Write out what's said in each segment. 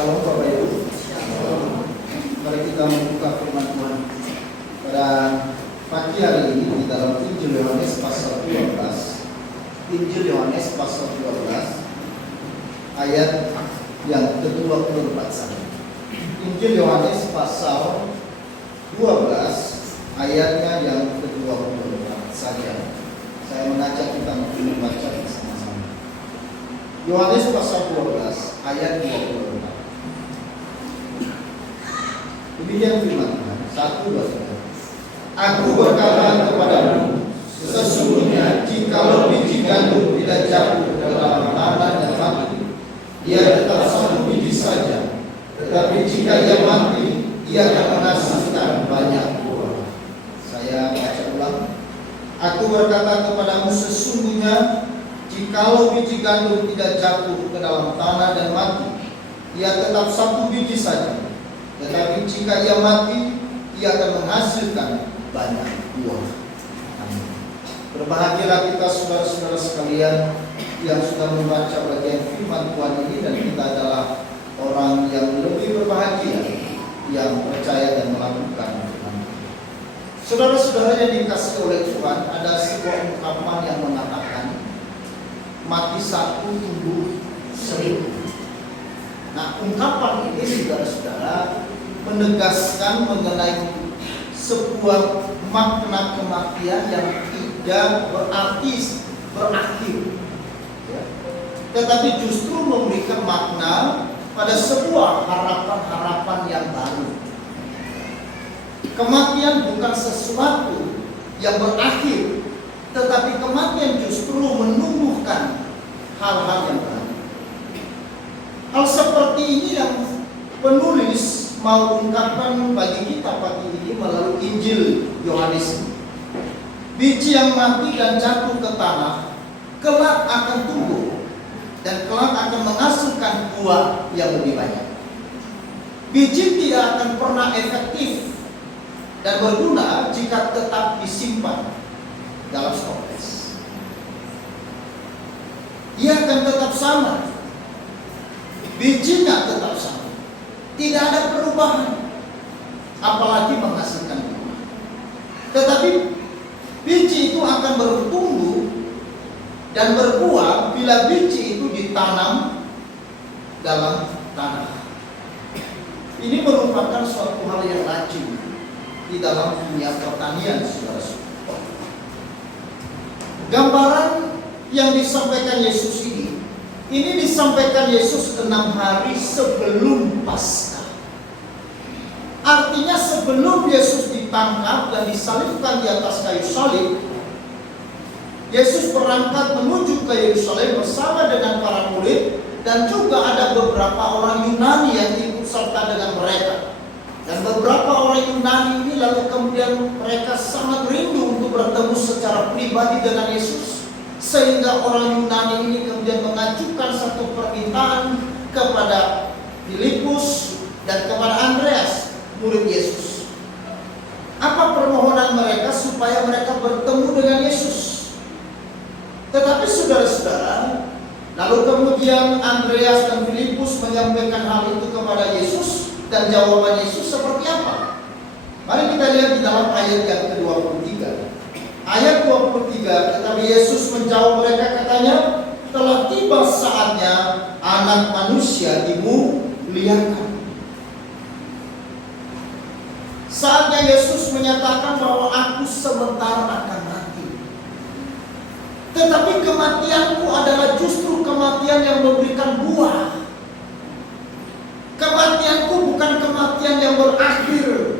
Shalom Bapak Ibu. Mari kita membuka firman Tuhan pada pagi hari ini di dalam Injil Yohanes pasal 12. Injil Yohanes pasal 12 ayat yang ke-24 saja. Injil Yohanes pasal 12 ayatnya yang ke-24 saja. Saya mengajak kita untuk membaca bersama-sama. Yohanes pasal 12 ayat 24. Demikian firman Tuhan. 1, 2, 3. Aku berkata kepadamu, sesungguhnya jikalau biji gandum tidak jatuh ke dalam tanah dan mati, ia tetap satu biji saja. Tetapi jika ia mati, ia akan menghasilkan banyak buah. Saya baca ulang. Aku berkata kepadamu, sesungguhnya jikalau biji gandum tidak jatuh ke dalam tanah dan mati, ia tetap satu biji saja. Tetapi jika ia mati, ia akan menghasilkan banyak buah. Amin. Berbahagialah kita saudara-saudara sekalian yang sudah membaca bagian firman Tuhan ini, dan kita adalah orang yang lebih berbahagia yang percaya dan melakukan firman Tuhan. Saudara-saudara yang dikasihi oleh Tuhan, ada sebuah ungkapan yang mengatakan mati satu tumbuh seribu. Nah, ungkapan ini saudara-saudara menegaskan mengenai sebuah makna kematian yang tidak berarti berakhir, ya. Tetapi justru memberikan makna pada sebuah harapan-harapan yang baru. Kematian bukan sesuatu yang berakhir, tetapi kematian justru menumbuhkan hal-hal yang baru. Hal seperti ini yang penulis mau ungkapkan bagi kita pagi ini melalui Injil Yohanes. Biji yang mati dan jatuh ke tanah kelak akan tumbuh dan kelak akan menghasilkan buah yang lebih banyak. Biji tidak akan pernah efektif dan berguna jika tetap disimpan dalam stokes. Ia akan tetap sama. Bijinya tetap sama. Tidak ada perubahan, apalagi menghasilkan buah. Tetapi biji itu akan bertumbuh dan berbuah bila biji itu ditanam dalam tanah. Ini merupakan suatu hal yang lazim di dalam dunia pertanian, saudara-saudara. Gambaran yang disampaikan Yesus ini disampaikan Yesus 6 hari sebelum Paskah. Artinya sebelum Yesus ditangkap dan disalibkan di atas kayu salib, Yesus berangkat menuju ke Yerusalem bersama dengan para murid, dan juga ada beberapa orang Yunani yang ikut serta dengan mereka. Dan beberapa orang Yunani ini lalu kemudian mereka sangat rindu untuk bertemu secara pribadi dengan Yesus. Sehingga orang Yunani ini kemudian mengajukan satu permintaan kepada Filipus dan kepada Andreas, murid Yesus. Apa permohonan mereka? Supaya mereka bertemu dengan Yesus. Tetapi saudara-saudara, lalu kemudian Andreas dan Filipus menyampaikan hal itu kepada Yesus, dan jawaban Yesus seperti apa? Mari kita lihat di dalam ayat yang ke-23. Ayat 23, tetapi Yesus menjawab mereka, katanya, telah tiba saatnya Anak Manusia dimuliakan. Saatnya Yesus menyatakan bahwa aku sementara akan mati. Tetapi kematianku adalah justru kematian yang memberikan buah. Kematianku bukan kematian yang berakhir.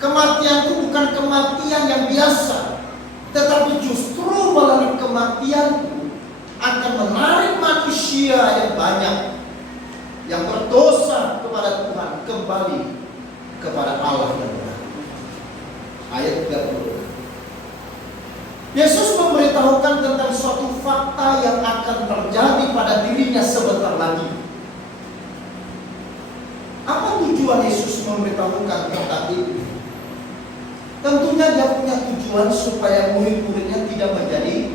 Kematianku bukan kematian yang biasa. Tetapi justru melalui kematianku akan menarik manusia yang banyak yang berdosa kepada Tuhan kembali kepada Allah yang benar. Ayat 30. Yesus memberitahukan tentang suatu fakta yang akan terjadi pada dirinya sebentar lagi. Apa tujuan Yesus memberitahukan tentang itu? Tentunya dia punya tujuan supaya murid-muridnya tidak menjadi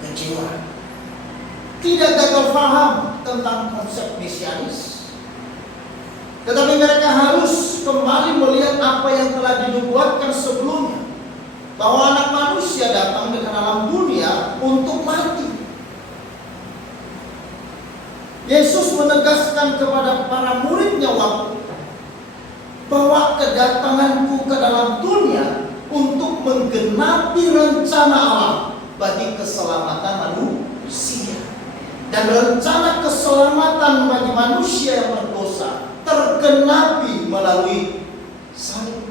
kecewa, tidak gagal paham tentang konsep mesianis. Tetapi mereka harus kembali melihat apa yang telah dinubuatkan sebelumnya, bahwa anak manusia datang dengan alam dunia untuk mati. Yesus menegaskan kepada para muridnya waktu bahwa kedatanganku ke dalam dunia untuk menggenapi rencana Allah bagi keselamatan manusia. Dan rencana keselamatan bagi manusia yang berdosa tergenapi melalui salib.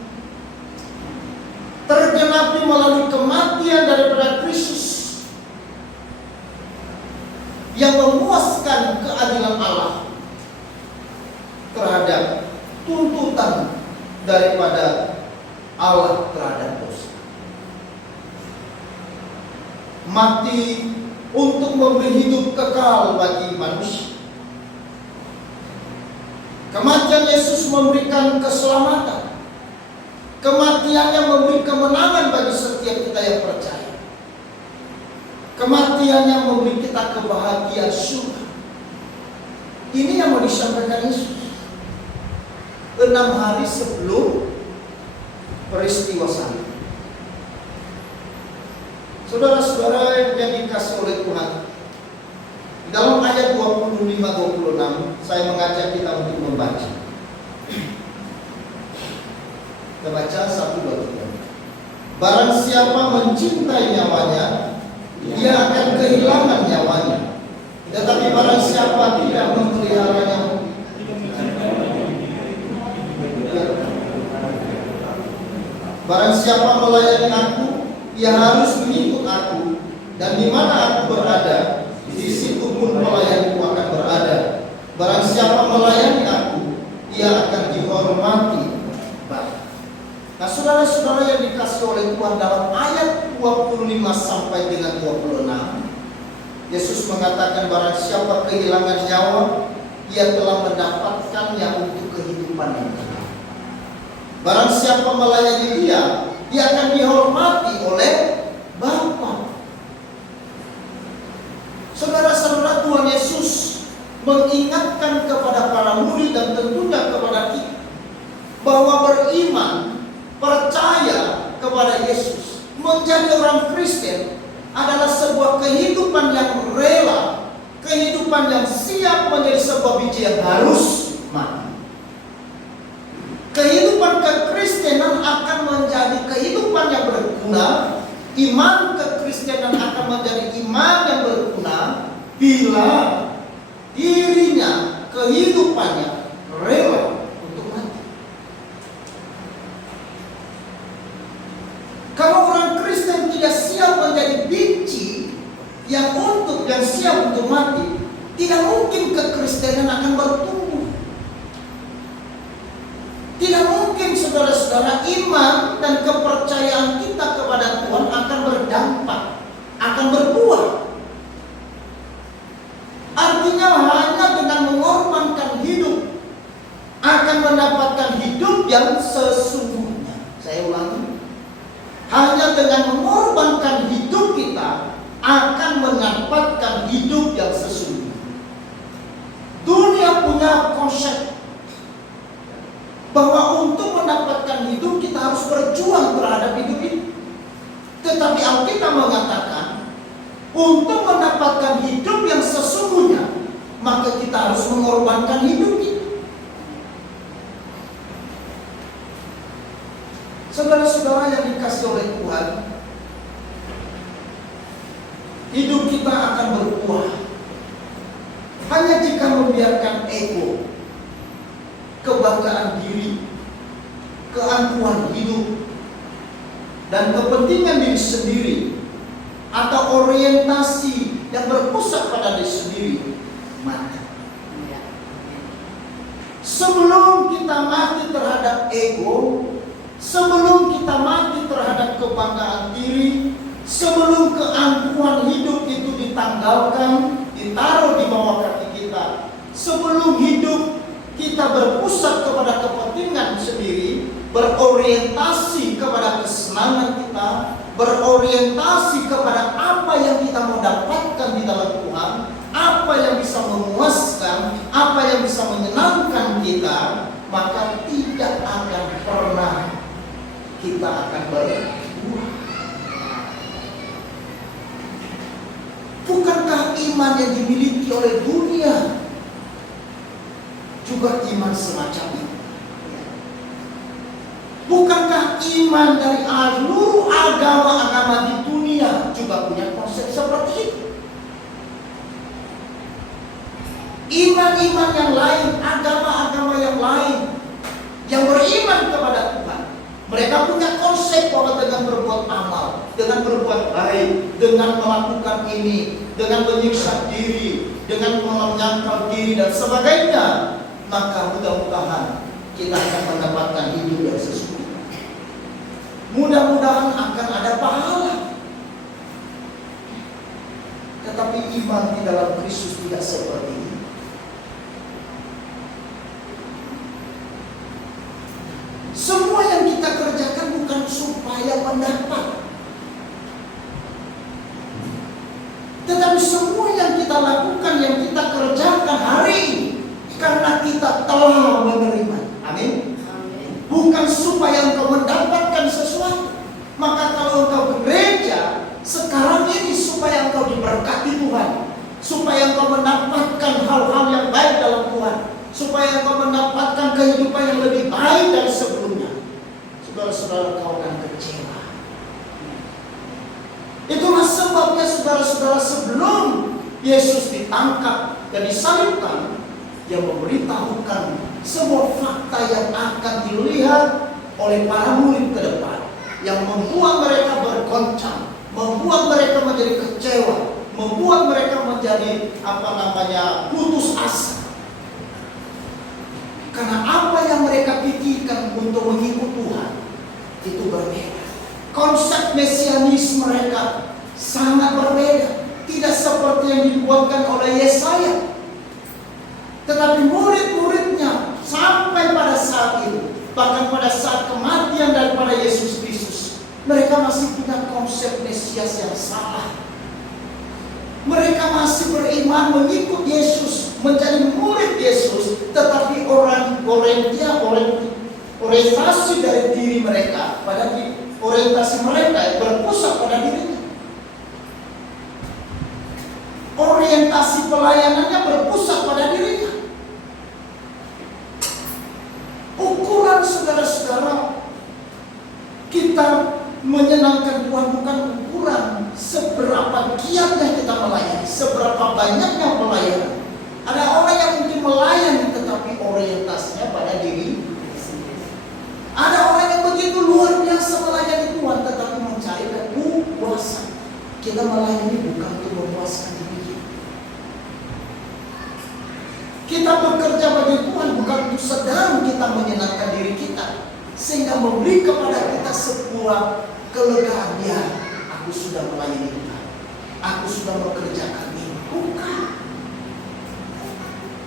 Tergenapi melalui kematian daripada Kristus yang memuaskan keadilan Allah terhadap tuntutan daripada Allah terhadap dosa. Mati untuk memberi hidup kekal bagi manusia. Kematian Yesus memberikan keselamatan. Kematiannya memberi kemenangan bagi setiap kita yang percaya. Kematiannya memberi kita kebahagiaan surga. Ini yang mau disampaikan Yesus 6 hari sebelum peristiwa salib. Saudara-saudara yang dikasih oleh Tuhan, dalam ayat 25-26 saya mengajak kita untuk membaca. Kita baca 1, 2, 3. Barang siapa mencintai nyawanya, dia akan kehilangan nyawanya. Tetapi barang siapa tidak memeliharanya, barang siapa melayani aku, ia harus mengikut aku, dan di mana aku berada, di situ pun pelayanku akan berada. Barang siapa melayani aku, ia akan dihormati. Nah, saudara-saudara yang dikasih oleh Tuhan, dalam ayat 25 sampai dengan 26, Yesus mengatakan barang siapa kehilangan nyawa, ia telah mendapatkannya untuk kehidupan yang kekal. Barang siapa melayani dia akan dihormati oleh Bapa. Saudara-saudara, Tuhan Yesus mengingatkan kepada para murid dan tentunya kepada kita bahwa beriman, percaya kepada Yesus, menjadi orang Kristen adalah sebuah kehidupan yang rela, kehidupan yang siap menjadi sebuah biji yang harus mati. Kehidupan kekristenan akan menjadi kehidupan yang berguna. Iman kekristenan akan menjadi iman yang berguna bila dirinya, kehidupannya rela untuk mati. Kalau orang Kristen tidak siap menjadi biji yang siap untuk mati, tidak mungkin kekristenan akan bertumbuh. Tidak mungkin, saudara-saudara, iman dan kepercayaan kita kepada Tuhan akan berdampak, akan berbuah. Artinya hanya dengan mengorbankan hidup akan mendapatkan hidup yang sesungguhnya. Saya ulangi, hanya dengan mengorbankan hidup kita akan mendapatkan hidup yang sesungguhnya. Dunia punya konsep bahwa untuk mendapatkan hidup kita harus berjuang terhadap hidup ini. Tetapi Alkitab mengatakan untuk mendapatkan hidup yang sesungguhnya, maka kita harus mengorbankan hidup kita. Saudara-saudara yang dikasih oleh Tuhan, hidup kita akan berbuah hanya jika membiarkan ego, kebanggaan diri, keangkuhan hidup, dan kepentingan diri sendiri atau orientasi yang berpusat pada diri sendiri mati. Sebelum kita mati terhadap ego, sebelum kita mati terhadap kebanggaan diri, sebelum keangkuhan hidup itu ditanggalkan, ditaruh di bawah kaki kita, sebelum hidup kita berpusat kepada kepentingan sendiri, berorientasi kepada kesenangan kita, berorientasi kepada apa yang kita mau dapatkan di dalam Tuhan, apa yang bisa memuaskan, apa yang bisa menyenangkan kita, kita, maka tidak akan pernah kita akan berbuah. Bukankah iman yang dimiliki oleh dunia juga iman semacam ini? Bukankah iman dari seluruh agama-agama di dunia juga punya konsep seperti itu? Iman-iman yang lain, agama-agama yang lain yang beriman kepada Tuhan, mereka punya konsep bahwa dengan berbuat amal, dengan berbuat baik, dengan melakukan ini, dengan menyiksa diri, dengan menyangkal diri dan sebagainya, maka mudah-mudahan kita akan mendapatkan hidup yang sesungguhnya. Mudah-mudahan akan ada pahala. Tetapi iman di dalam Kristus tidak seperti ini. Semua yang kita kerjakan bukan supaya mendapat, tetapi semua yang kita lakukan, yang kita kerjakan hari ini, karena kita telah menerima. Amin. Bukan supaya engkau mendapatkan sesuatu. Maka kalau engkau ke gereja sekarang ini supaya engkau diberkati Tuhan, supaya engkau mendapatkan hal-hal yang baik dalam Tuhan, supaya engkau mendapatkan kehidupan yang lebih baik dari sebelumnya. Saudara-saudara, engkau akan kecewa. Itulah sebabnya saudara-saudara, sebelum Yesus ditangkap dan disalibkan, Dia memberitahukan semua fakta yang akan dilihat oleh para murid ke depan, yang membuat mereka bergoncang, membuat mereka menjadi kecewa, membuat mereka menjadi putus asa. Karena apa yang mereka pikirkan untuk mengikut Tuhan itu berbeda. Konsep mesianis mereka sangat berbeda, tidak seperti yang dibuatkan oleh Yesaya. Tetapi murid-muridnya sampai pada saat itu, bahkan pada saat kematian daripada Yesus Kristus, mereka masih punya konsep Mesias yang salah. Mereka masih beriman mengikut Yesus, menjadi murid Yesus, tetapi orientasi dari diri mereka, orientasi mereka berpusat pada dirinya. Orientasi pelayanannya berpusat pada dirinya. Ukuran saudara-saudara kita menyenangkan Tuhan bukan ukuran seberapa giatnya kita melayani, seberapa banyaknya pelayanan. Ada orang yang mungkin melayani tetapi orientasinya pada diri. Ada orang yang begitu luar biasa melayani Tuhan tetapi mencari kepuasan. Kita melayani bukan untuk memuaskan diri kita. Kita bekerja bagi Tuhan bukan untuk sedang kita menyenangkan diri kita, sehingga memberi kepada kita sebuah kelegaan. Ya, aku sudah melayani Tuhan, aku sudah mengerjakan ini. Bukan.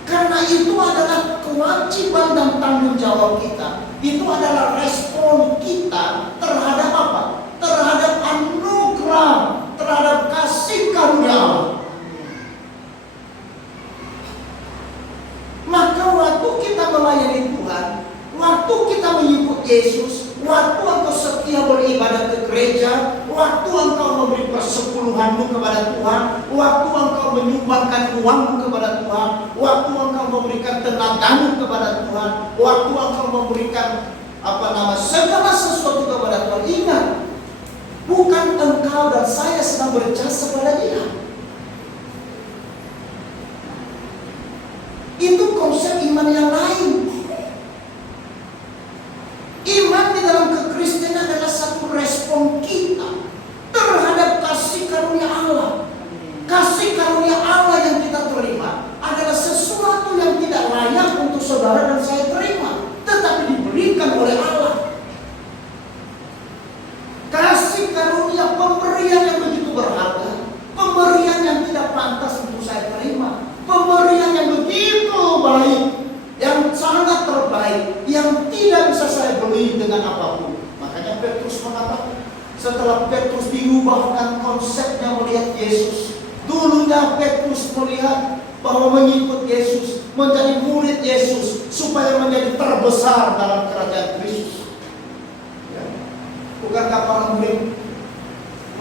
Karena itu adalah kewajiban dan tanggung jawab kita. Itu adalah respon kita terhadap apa? Terhadap anugerah, terhadap kasih karunia Allah. Maka waktu kita melayani Tuhan, waktu kita mengikut Yesus, waktu engkau setia beribadah ke gereja, waktu engkau memberi persepuluhanmu kepada Tuhan, waktu engkau menyumbangkan uangmu kepada Tuhan, waktu engkau memberikan tenagamu kepada Tuhan, waktu engkau memberikan segala sesuatu kepada Tuhan. Ingat, bukan engkau dan saya sedang berjasa pada Dia. Itu konsep iman yang lain. Iman di dalam kekristenan adalah satu respon kita terhadap kasih karunia Allah. Kasih karunia Allah yang kita terima adalah sesuatu yang tidak layak untuk saudara dan saya terima, tetapi diberikan oleh Allah. Kasih karunia, pemberian yang begitu berharga, pemberian yang tidak pantas untuk saya terima, pemberian yang begitu baik, yang sangat terbaik, yang tidak bisa saya beli dengan apapun. Makanya Petrus mengatakan, setelah Petrus diubahkan konsepnya melihat Yesus. Dulunya Petrus melihat bahwa mengikut Yesus, menjadi murid Yesus, supaya menjadi terbesar dalam kerajaan Kristus. Ya. Bukankah para murid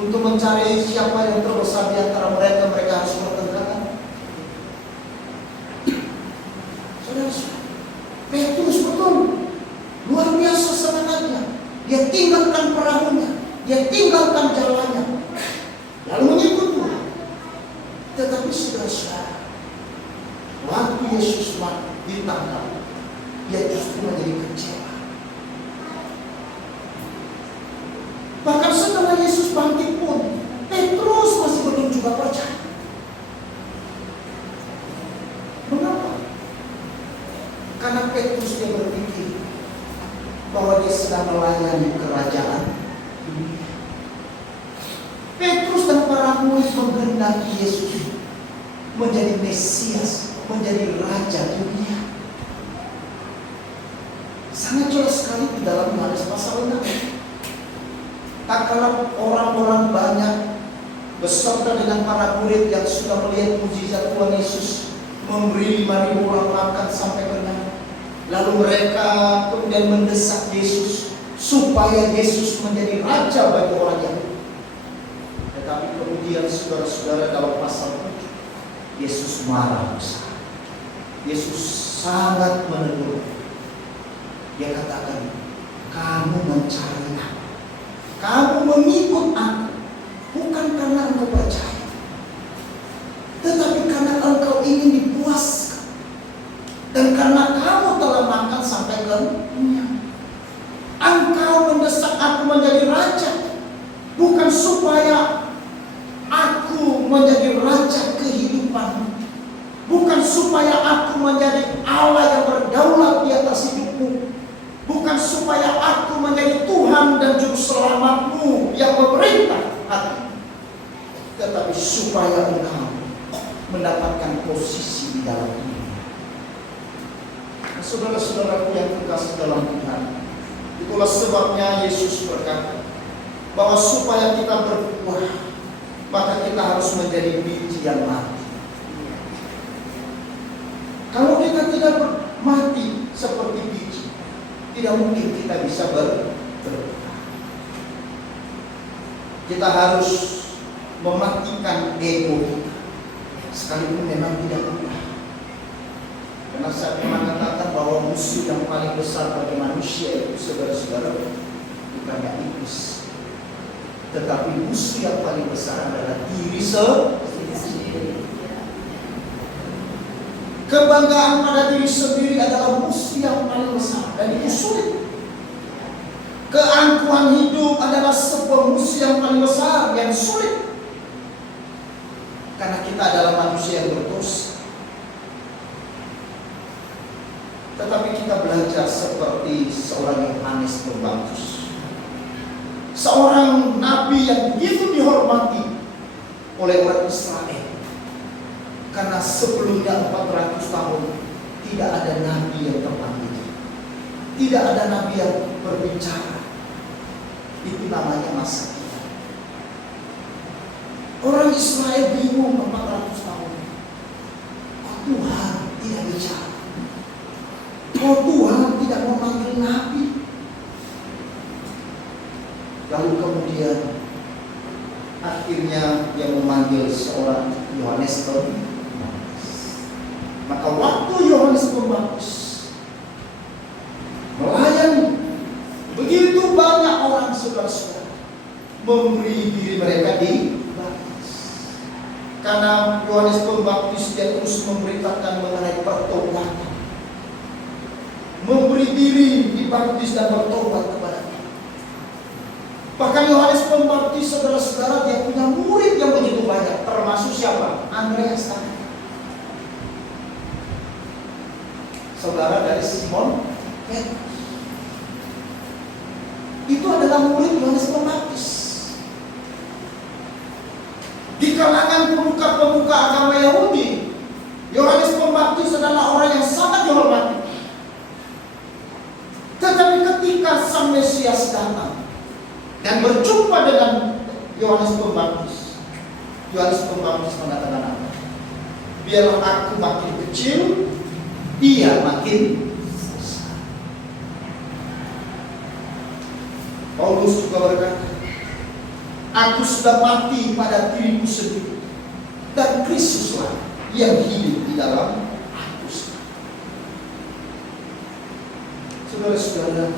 untuk mencari siapa yang terbesar di antara mereka, mereka harus bertengkar? Saudara, Petrus betul luar biasa semangatnya. Dia tinggalkan perahunya, dia tinggalkan jalannya, lalu mengikut Tuhan. Tetapi saudara, waktu Yesus ditangkap, dia justru menjadi kecewa. Bahkan setelah Yesus bangkit pun, Petrus masih belum juga percaya. Mengapa? Karena Petrus dia berpikir bahwa dia sedang melayani kerajaan dunia. Petrus dan para murid menghendaki Yesus menjadi Mesias, menjadi Raja dunia. Sangat jelas sekali di dalam Yohanes pasal 6. Tak kalah orang-orang banyak beserta dengan para murid yang sudah melihat mukjizat Tuhan Yesus memberi 5.000 orang makan sampai kenyang. Lalu mereka kemudian mendesak Yesus supaya Yesus menjadi raja bagi orang Yahudi. Tetapi kemudian saudara-saudara dalam pasal 7, Yesus marah besar. Yesus sangat menegur. Dia katakan, kamu mencari aku, kamu mengikut aku, bukan karena engkau percaya, tetapi karena engkau ingin dipuaskan, dan karena kamu telah makan sampai kenyang. Engkau mendesak aku menjadi raja, bukan supaya aku menjadi raja kehidupan, bukan supaya aku menjadi Allah yang berdaulat di atas hidupmu, bukan supaya aku menjadi Tuhan dan Juru Selamatmu yang memerintah hati, tetapi supaya engkau mendapatkan posisi di dalam dunia. Nah, saudara-saudaraku yang terkasih dalam Tuhan, itulah sebabnya Yesus berkata bahwa supaya kita berbuah, maka kita harus menjadi biji yang mati. Kalau kita tidak mati seperti biji, tidak mungkin kita bisa berbuah. Kita harus mematikan ego kita, sekalipun memang tidak mudah. Karena saya pernah katakan bahwa musuh yang paling besar bagi manusia itu, saudara-saudara, bukannya iblis, tetapi musuh yang paling besar adalah diri sendiri. Kebanggaan pada diri sendiri adalah musuh yang paling besar dan itu sulit. Keangkuhan hidup adalah sebuah musuh yang paling besar yang sulit. Karena kita adalah manusia yang berdosa. Tetapi kita belajar seperti seorang Yohanes Pembaptis, seorang nabi yang begitu dihormati oleh orang Israel. Karena sebelumnya 400 tahun tidak ada nabi yang terpanggil, tidak ada nabi yang berbicara. Itu namanya masa kita. Orang Israel bingung 400 tahun. Kok Tuhan tidak bicara? Kok Tuhan tidak memanggil nabi? Lalu kemudian akhirnya yang memanggil seorang Yohanes Pembaptis. Maka waktu Yohanes Pembaptis melayani, begitu banyak orang saudara-saudara memberi diri mereka dibaptis. Karena Yohanes Pembaptis dia terus memberitakan mengenai pertobatan, memberi diri dibaptis dan bertobat kepada Tuhan. Bahkan Yohanes Pembaptis saudara-saudara dia punya murid yang begitu banyak, termasuk siapa? Andreas, saudara dari Simon Petrus. Itu adalah murid Yohanes Pembaptis. Di kalangan pemuka-pemuka agama Yahudi, Yohanes Pembaptis adalah orang yang sangat dihormati. Tetapi ketika Sang Mesias datang dan berjumpa dengan Yohanes Pembaptis, Yohanes Pembaptis mengatakan apa? Biarlah aku makin kecil, dia makin. Paulus juga berkata, aku sudah mati pada diriku sendiri, dan Kristuslah yang hidup di dalam aku. Saudara-saudara,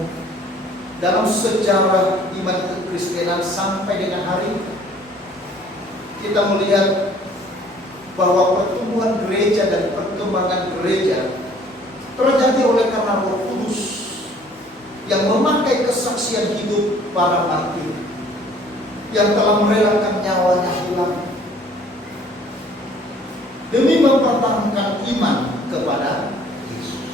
dalam sejarah iman kekristenan sampai dengan hari ini, kita melihat bahwa pertumbuhan gereja dan perkembangan gereja terjadi oleh karena Roh Kudus yang memakai kesaksian hidup para martir yang telah merelakan nyawanya hilang demi mempertahankan iman kepada Yesus.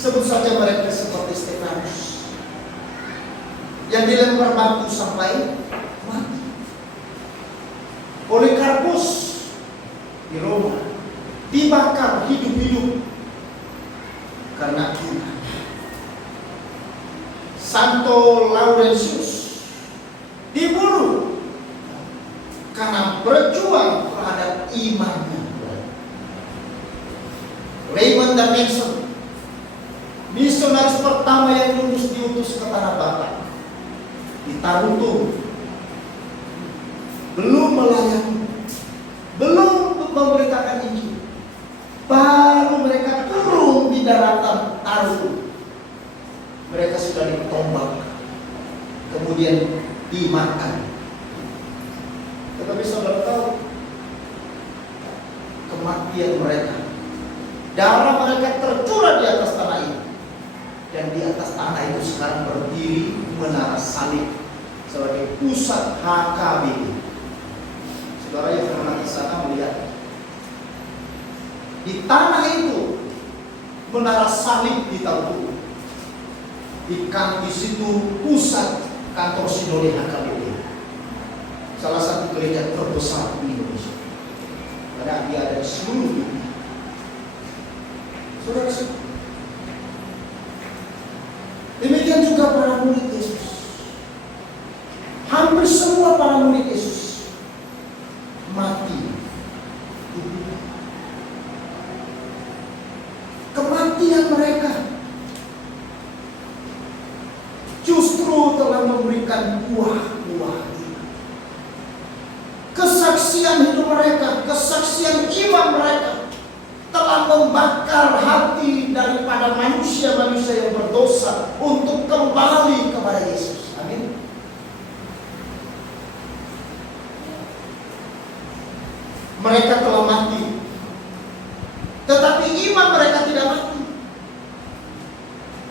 Sebut saja mereka seperti Stefanus yang dilempar batu sampai mati, Polikarpus di Roma dibakar hidup-hidup karena iman, Santo Laurentius dibunuh karena berjuang terhadap imannya. Raymond dan Nelson, misionaris pertama yang diutus ke tanah Batak, di Tarutung, belum melayani, belum memberitakan Injil, baru mereka turun di daratan Tarutung, mereka sudah ditombak, kemudian dimakan. Tetapi saudara tahu, kematian mereka, darah mereka tercurah di atas tanah ini, dan di atas tanah itu sekarang berdiri menara salib sebagai pusat HKBP. Saudara yang pernah di sana melihat, di tanah itu menara salib ditaruh, di situ pusat kantor sinode HKBP, salah satu gereja terbesar di Indonesia, karena dia ada di seluruh dunia. Saudara, demikian juga para murid Yesus. Hampir semua para murid Yesus mati. Kematian mereka justru telah memberikan buah-buah. Kesaksian hidup mereka, kesaksian iman mereka telah membakar hati daripada manusia-manusia yang berdosa untuk kembali kepada Yesus. Amin. Mereka telah mati, tetapi iman mereka tidak mati.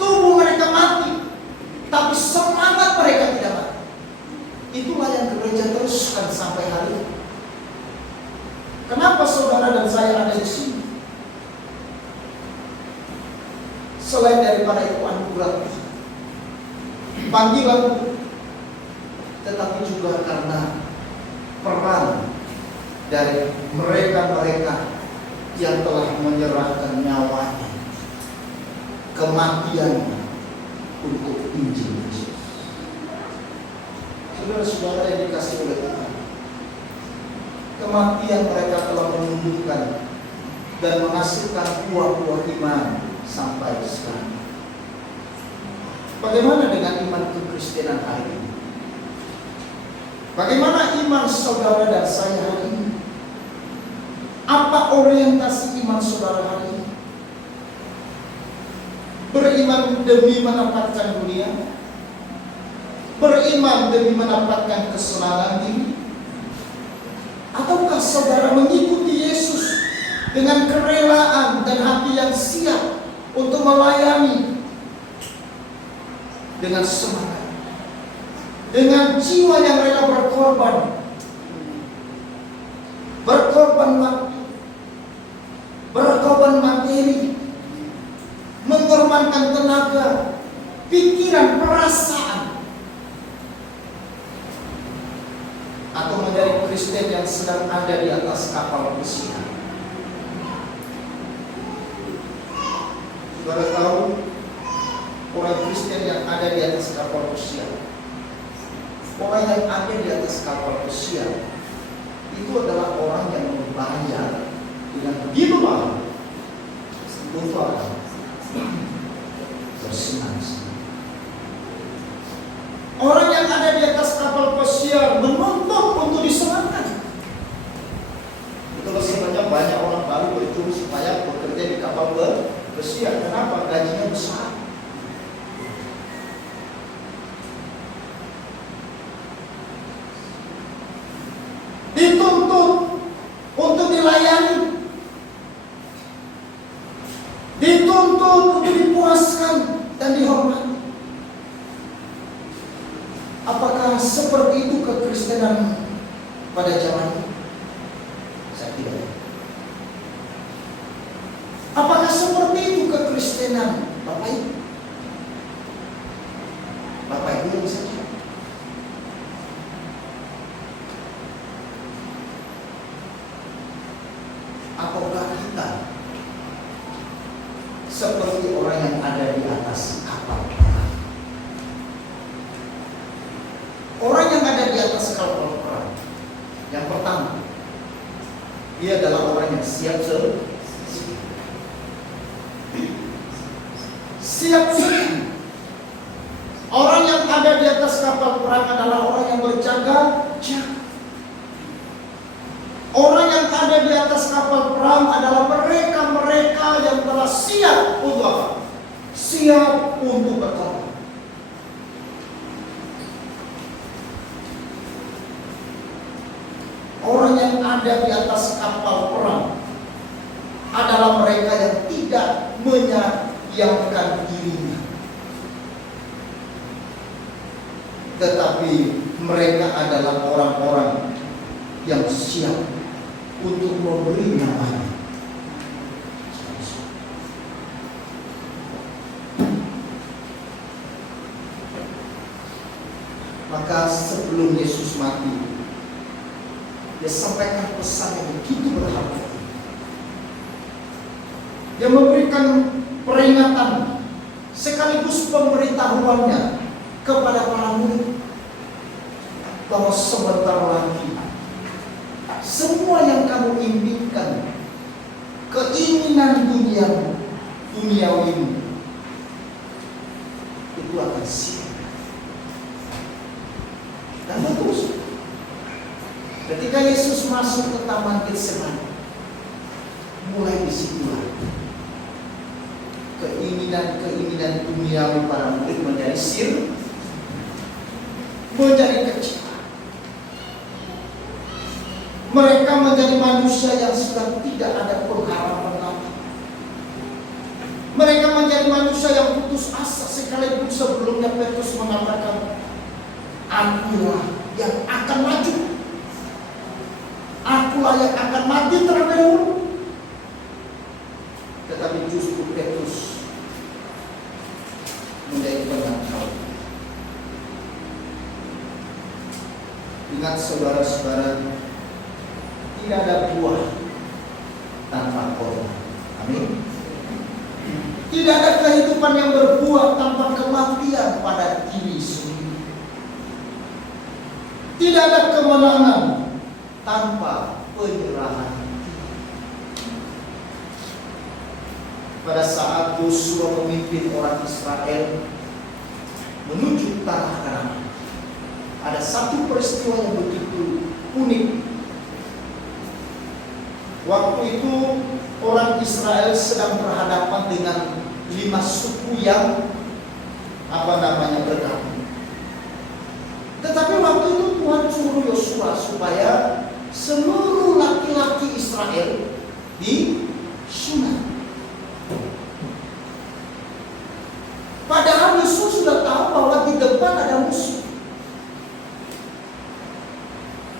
Tubuh mereka mati, tapi semangat mereka tidak mati. Itulah yang gereja teruskan sampai hari ini. Kenapa saudara dan saya ada di sini? Selain daripada itu anugerah, panggilan, tetapi juga karena peran dari mereka-mereka yang telah menyerahkan nyawanya, kematiannya untuk Injil Yesus. Saudara-saudara yang dikasihi oleh Tuhan, kematian mereka telah menumbuhkan dan menghasilkan buah-buah iman sampai sekarang. Bagaimana dengan iman kekristenan hari ini? Bagaimana iman saudara dan saya hari ini? Apa orientasi iman saudara hari ini? Beriman demi mendapatkan dunia? Beriman demi mendapatkan kesenangan diri? Ataukah saudara mengikuti Yesus dengan kerelaan dan hati yang siap untuk melayani dengan semangat, dengan jiwa yang rela berkorban, waktu, berkorban materi, mengorbankan tenaga, pikiran, perasaan, atau menjadi Kristen yang sedang ada di atas kapal pesiar? Saudara tahu, orang Kristen yang ada di atas kapal pesiar, orang yang ada di atas kapal pesiar, itu adalah orang yang membayar dengan begitu mahal untuk bersenang-senang. pesiar menuntut untuk disemangatkan. Itulah sebabnya banyak orang baru berjuang supaya bekerja di kapal pesiar. Kenapa? Gajinya besar. Dituntut untuk dilayani, dituntut untuk dipuaskan dan dihormati. Apakah seperti itu kekristenan pada zaman ini? Saya tidak tahu. Apakah seperti itu kekristenan Bapak Ibu? Bapak Ibu yang bisa jawab. Apakah kita seperti orang yang ada di atas kapal perang? Orang yang ada di atas kapal perang, yang pertama, dia adalah orang yang siap sedia. Orang yang ada di atas kapal perang adalah orang yang berjaga-jaga. Orang yang ada di atas kapal perang adalah mereka-mereka yang telah siap untuk apa? Siap untuk berkorban. Orang yang ada di atas kapal perang adalah mereka yang tidak menyayangkan dirinya, tetapi mereka adalah orang-orang yang siap untuk memberi namanya. Maka sebelum Yesus mati, dia sampaikan pesan yang begitu berharga. Dia memberikan peringatan sekaligus pemberitahuannya kepada para murid bahwa sebentar lagi semua yang kamu impikan, keinginan duniawi itu akan sia. Dan betul, ketika Yesus masuk ke Taman Getsemani, mulai disitulah keinginan duniawi para murid menjadi menjadi kecil. Mereka menjadi manusia yang sudah tidak ada pengharapan lagi. Mereka menjadi manusia yang putus asa, sekalipun sebelumnya Petrus mengatakan, akulah yang akan maju, akulah yang akan mati terlebih dahulu. Tetapi justru Petrus menjadi penangkal. Ingat saudara-saudara, tidak ada buah tanpa korban. Amin. Tidak ada kehidupan yang berbuah tanpa kematian pada diri sendiri. Tidak ada kemenangan tanpa penyerahan. Pada saat Yosua memimpin orang Israel menuju tanah Kanaan, ada satu peristiwa yang begitu unik. Waktu itu orang Israel sedang berhadapan dengan 5 suku yang bergabung. Tetapi waktu itu Tuhan suruh Yosua supaya seluruh laki-laki Israel disunat. Padahal Yosua sudah tahu bahwa di depan ada musuh.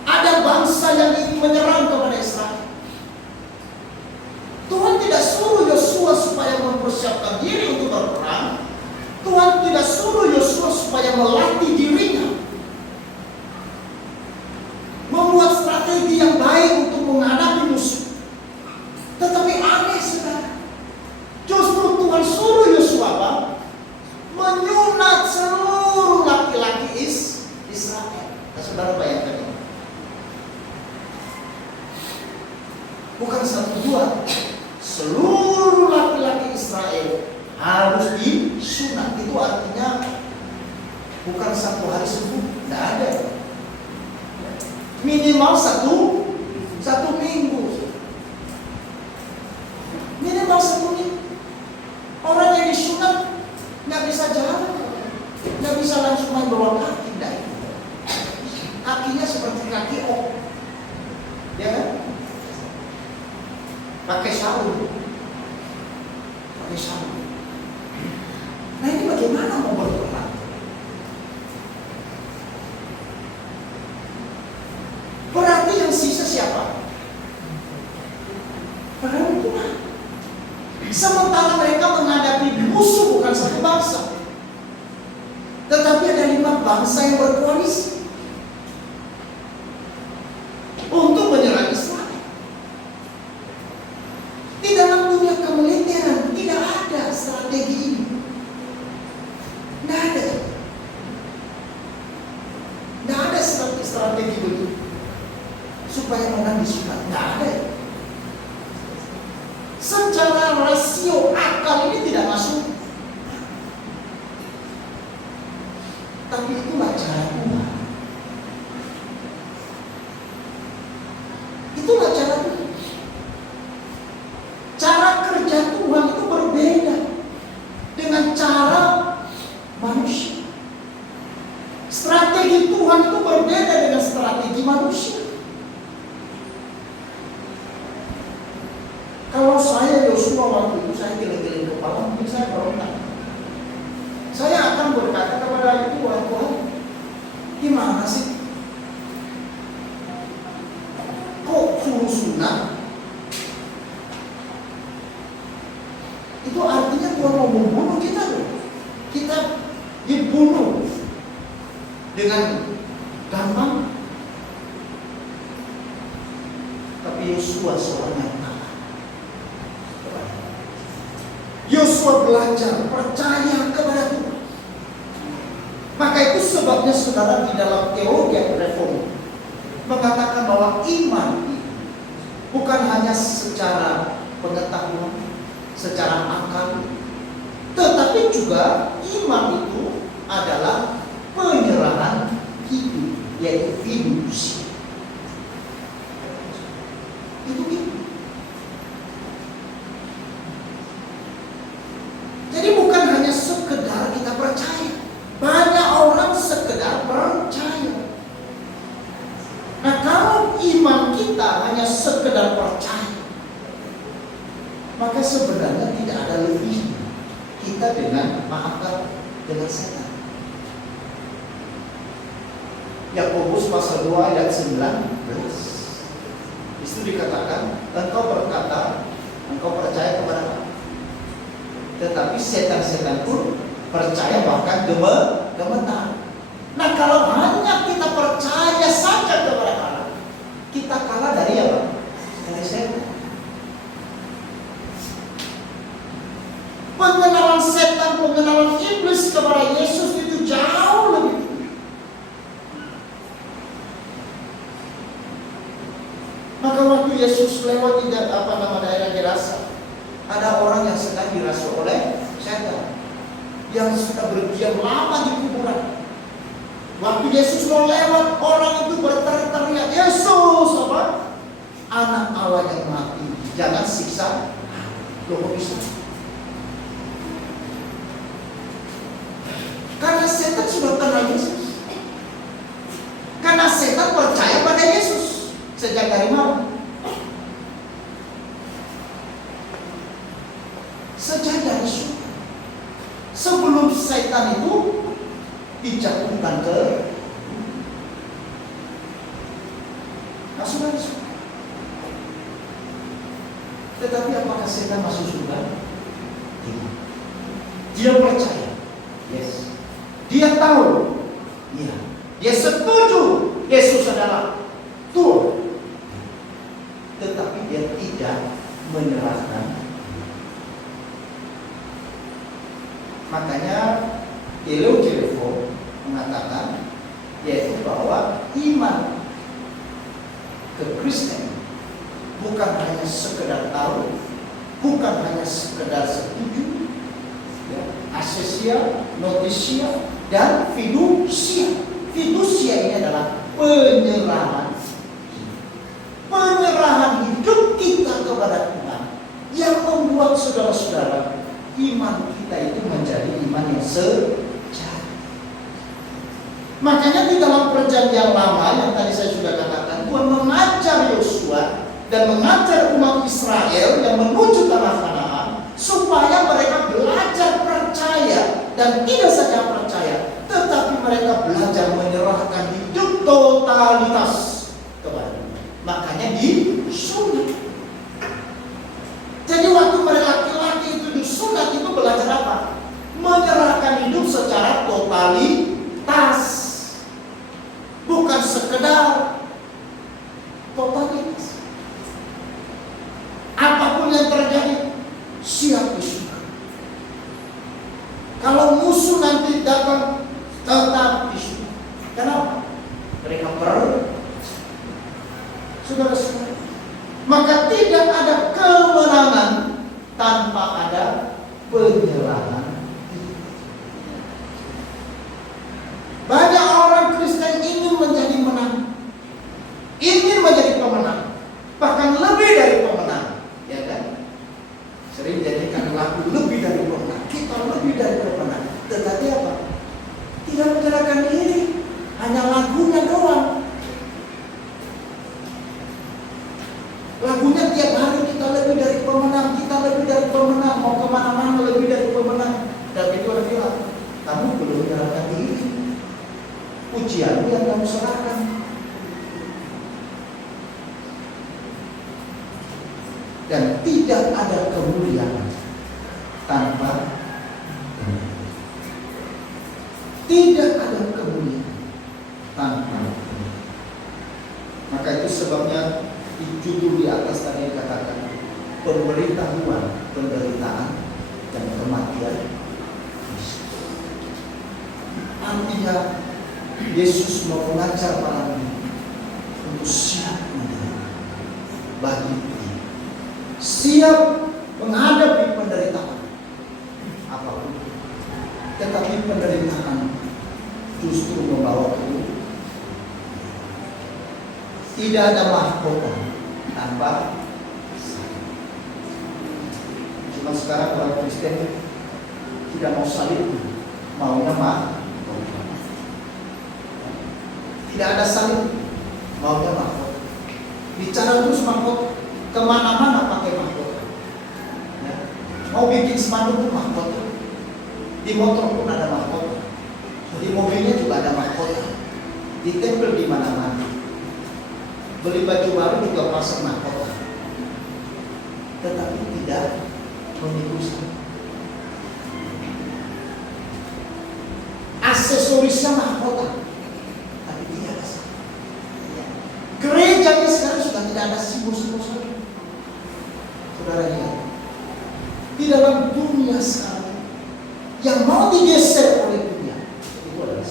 Ada bangsa yang ingin menyerang kepada Israel. Tuhan tidak suruh Yosua supaya mempersiapkan diri untuk berperang. Tuhan tidak suruh Yosua supaya melatih dirinya, membuat strategi yang baik untuk menghadapi musuh. Tetapi aneh saudara, justru Tuhan suruh Yosua menyunat seluruh laki-laki Israel. Nah, saudara bayangkan ini. Bukan 1-2, seluruh laki-laki Israel harus disunat. Itu artinya bukan 1 hari sembuh, tidak ada. Minimal satu minggu. Minimal 1 minggu. Orang yang disunat nggak bisa jalan, nggak bisa langsung main bawa kaki, enggak. Kakinya seperti kaki ya kan? Pakai sarung. Nah ini bagaimana mau bertobat? Berarti yang sisa siapa? Orang tua. Sementara mereka menghadapi musuh bukan satu bangsa, tetapi ada 5 bangsa yang berkoalisi untuk menyerang Israel. Di dalam dunia kemiliteran tidak ada strategi ini. Tidak ada strategi begitu supaya menang disunat. Tidak ada. Secara rasio akal ini tidak masuk. Tapi itulah cara Tuhan. Itulah cara Tuhan. Cara kerja Tuhan itu berbeda dengan cara manusia. Strategi Tuhan itu berbeda dengan strategi manusia. Kalau saya Yosua waktu itu saya geleng-geleng kepala, mungkin saya berontak. Saya akan berkata kepada Tuhan, gimana sih? Kok suruh sunat? Itu artinya Tuhan mau membunuh kita loh. Kita dibunuh dengan gampang. Tapi Yosua seorang yang taat. Yosua belajar percaya kepada Tuhan. Maka itu sebabnya saudara di dalam teologi reform mengatakan bahwa iman bukan hanya secara pengetahuan, secara akal, tetapi juga iman itu adalah penyerahan hidup, yaitu fidusia. Itu iman. Jadi bukan hanya sekedar kita percaya. Banyak orang sekedar percaya. Nah kalau iman kita hanya sekedar percaya, maka sebenarnya tidak ada lebih kita dengan dengan setan. Yakobus pasal 2 ayat 19. Itu dikatakan, engkau berkata, engkau percaya kepada Allah. Tetapi setan-setan pun percaya, bahkan gemetar. Nah kalau hanya kita percaya saja kepada Allah, kita kalah dari apa? Dari setan. Pengenalan setan, pengenalan iblis kepada Yesus itu jauh lebih tinggi. Maka waktu Yesus lewat di daerah Gerasa, ada orang yang sedang dirasuki oleh setan, yang sudah berdiam lama di kuburan. Waktu Yesus mau lewat, orang itu berteriak, Yesus, Anak Allah yang mati, jangan siksa. Loh kok bisa? Karena setan sudah kenal Yesus. Karena setan percaya pada Yesus sejak dari mana? Sejak dari surga. Sebelum setan itu dijatuhkan ke masuk dari surga. Tetapi apakah setan masuk surga? Tidak. Dia percaya. Yes. Dia tahu. Iya. Dia setuju Yesus adalah Tuhan. Tetapi dia tidak menyerahkan. Makanya teologi reform mengatakan yaitu bahwa iman ke Kristen bukan hanya sekedar tahu, bukan hanya sekedar setuju, ya, asesia, notisia, dan fidusia. Fidusia ini adalah penyerahan penyerahan hidup kita kepada Tuhan yang membuat saudara-saudara iman kita itu menjadi iman yang sejati. Makanya di dalam perjanjian lama yang tadi saya sudah katakan, Tuhan mengajar Yosua dan mengajar umat Israel yang menuju tanah Kanaan supaya mereka belajar percaya, dan tidak saja percaya, tetapi mereka belajar menyerahkan hidup totalitas kepada Tuhan. Makanya disunat. Jadi waktu mereka laki-laki itu disunat itu belajar apa? Menyerahkan hidup secara totalitas, bukan sekedar totalitas. Apapun yang terjadi, siap disunat. Kalau musuh nanti datang, tetap disunat. Kenapa? Mereka saudara-saudara, maka tidak ada kemenangan tanpa ada penyerahan. Banyak orang Kristen ingin menjadi menang, ingin menjadi pemenang, bahkan lebih dari pemenang, ya kan? Sering jadikan lagu lebih dari pemenang, kita lebih dari pemenang. Tetapi apa? Tidak menyerahkan diri, hanya lagunya doang. Lagunya tiap hari kita lebih dari pemenang, kita lebih dari pemenang, mau kemana-mana lebih dari pemenang. Dan itu ada bilang, kamu belum menyerahkan diri. Ujianmu yang kamu serahkan. Dan tidak ada kemuliaan tanpa kemenangan. Tidak ada kemuliaan tanpa kemenangan. Maka itu sebabnya di judul di atas tadi dikatakan pemberitahuan penderitaan dan kematian Yesus. Artinya Yesus mau mengajar para murid untuk siap menderita bagi dia, siap menghadapi penderitaan apapun. Tetapi penderitaan justru membawa kemuliaan. Tidak ada mahkota tanpa salib. Cuma sekarang orang Kristen tidak mau salib, maunya mahkota. Tidak ada salib, maunya mahkota. Bicara terus mahkota, kemana-mana pakai mahkota. Ya. Mau bikin spanduk pun mahkota. Di motor pun ada mahkota. Di mobilnya juga ada mahkota. Ditempel di mana-mana. Beli baju baru juga pasang mahkota, tetapi tidak mengikuti. Aksesorisnya mahkota, tapi tidak ada. Gerejanya sekarang sudah tidak ada simbol-simbol lagi. Saudara lihat, di dalam dunia sekarang yang mau digeser oleh dunia itu adalah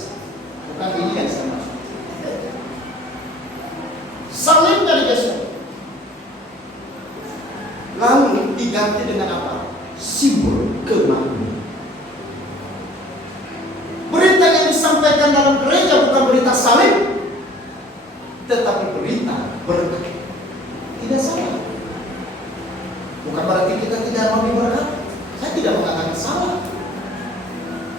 bukan ini yang saya maksud. Salibnya digeser, lalu diganti dengan apa? Simbol kemakmuran. Berita yang disampaikan dalam gereja bukan berita salib, tetapi berita berkat. Tidak salah. Bukan berarti kita tidak mau diberkati. Saya tidak mengatakan salah.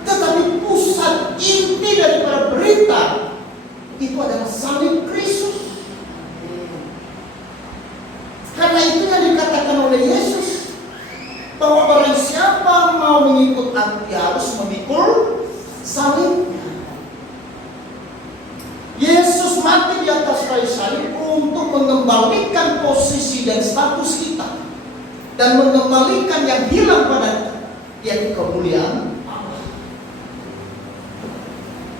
Tetapi pusat inti daripada berita itu adalah salib Kristus. Karena itu yang dikatakan oleh Yesus, bahwa barang siapa mau mengikut aku, dia harus memikul salibnya. Yesus mati di atas kayu salib untuk mengembalikan posisi dan status kita, dan mengembalikan yang hilang pada kita, yaitu kemuliaan Allah.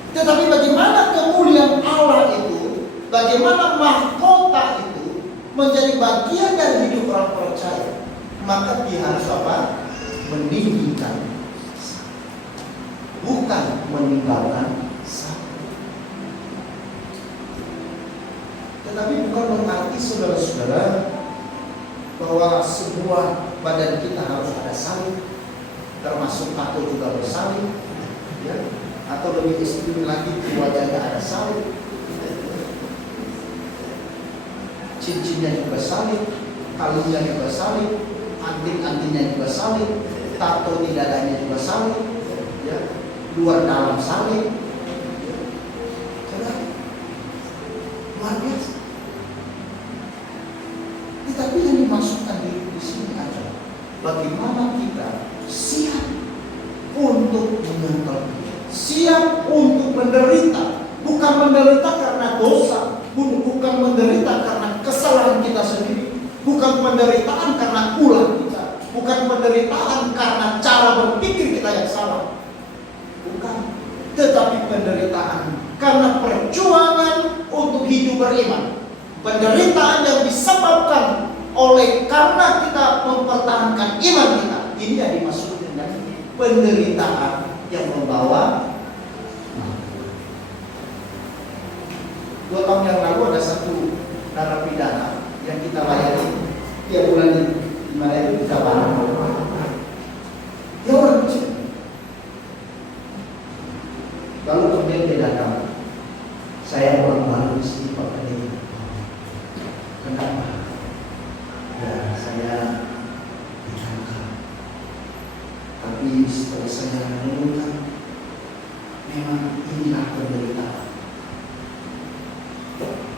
Tetapi bagaimana kemuliaan Allah itu, bagaimana mahkota itu menjadi bagian dari hidup orang percaya, maka dia harus apa? Meninggikan, bukan meninggalkan. Tetapi bukan berarti saudara-saudara bahwa sebuah badan kita harus ada salib, termasuk tato juga bersalib, ya? Atau lebih ekstrim lagi wajahnya ada salib. cincinnya juga salib, kalungnya juga salib, anting-antingnya juga salib, tato di dadanya juga salib, ya, luar dalam salib. Saudara, luar biasa. Tetapi yang dimasukkan di sini adalah bagaimana kita siap untuk menyangkal, siap untuk menderita, bukan menderita karena dosa, bukan menderita karena kesalahan kita sendiri, bukan penderitaan karena ulah kita, bukan penderitaan karena cara berpikir kita yang salah, bukan, tetapi penderitaan karena perjuangan untuk hidup beriman. Penderitaan yang disebabkan oleh karena kita mempertahankan iman kita. Ini yang dimaksud dengan penderitaan yang membawa. 2 tahun yang lalu ada satu narapidana yang kita layani tiap bulan di mana itu di Kabaran. Dia orang kecil. Lalu kemudian dia datang. Saya orang baru di sini Pak Kadin. Kenapa? Ya, saya ditangkap. Tapi setelah saya menemukan, memang inilah penderitaan.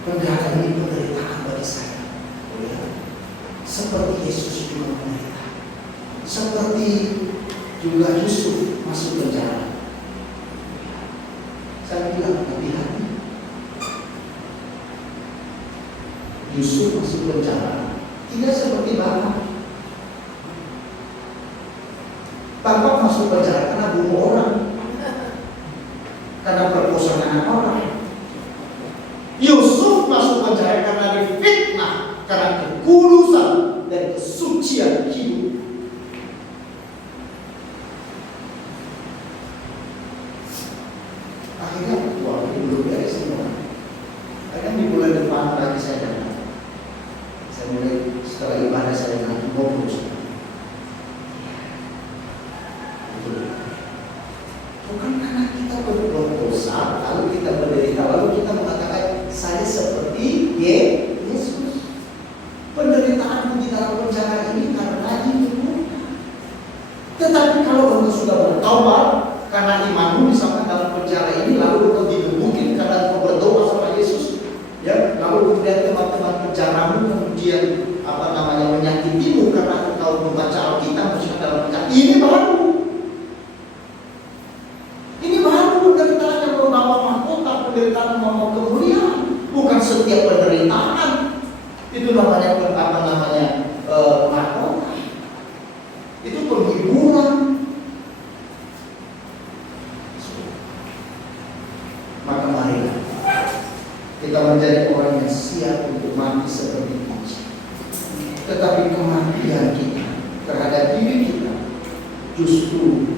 Penderitaan ini penderitaan bagi saya. Seperti Yesus juga menderita. Seperti juga Yusuf masuk penjara. Saya bilang hati-hati. Yusuf masuk penjara tidak seperti Bapak. Bapak masuk penjara karena bunuh orang, karena perkosaan anak orang. Yusuf masuk penjara karena difitnah, karena kekudusan dan kesucian hidup. Akhirnya waktu belum beres semua. Akhirnya di bulan depan lagi saya datang. Saya mulai setelah ibadah saya lagi ngobrol. Bukan karena kita berdosa, lalu kita menderita, lalu kita mengatakan saya seperti Yesus. Penderitaan di dalam penjara ini karena itu. Tetapi kalau engkau sudah bertobat karena imanmu misalkan dalam penjara ini, lalu engkau digebukin karena engkau berdoa sama Yesus, ya, lalu kemudian teman-teman penjaramu kemudian menyakitimu karena engkau membaca Alkitab misalkan dalam penjara. Ini baru penderitaan yang membawa mahkota, penderitaan yang membawa kemuliaan, bukan setiap penderitaan itu namanya mahkota. Itu penghiburan. Maka marilah kita menjadi orang yang siap untuk mati seperti itu. Tetapi kematian kita terhadap diri kita justru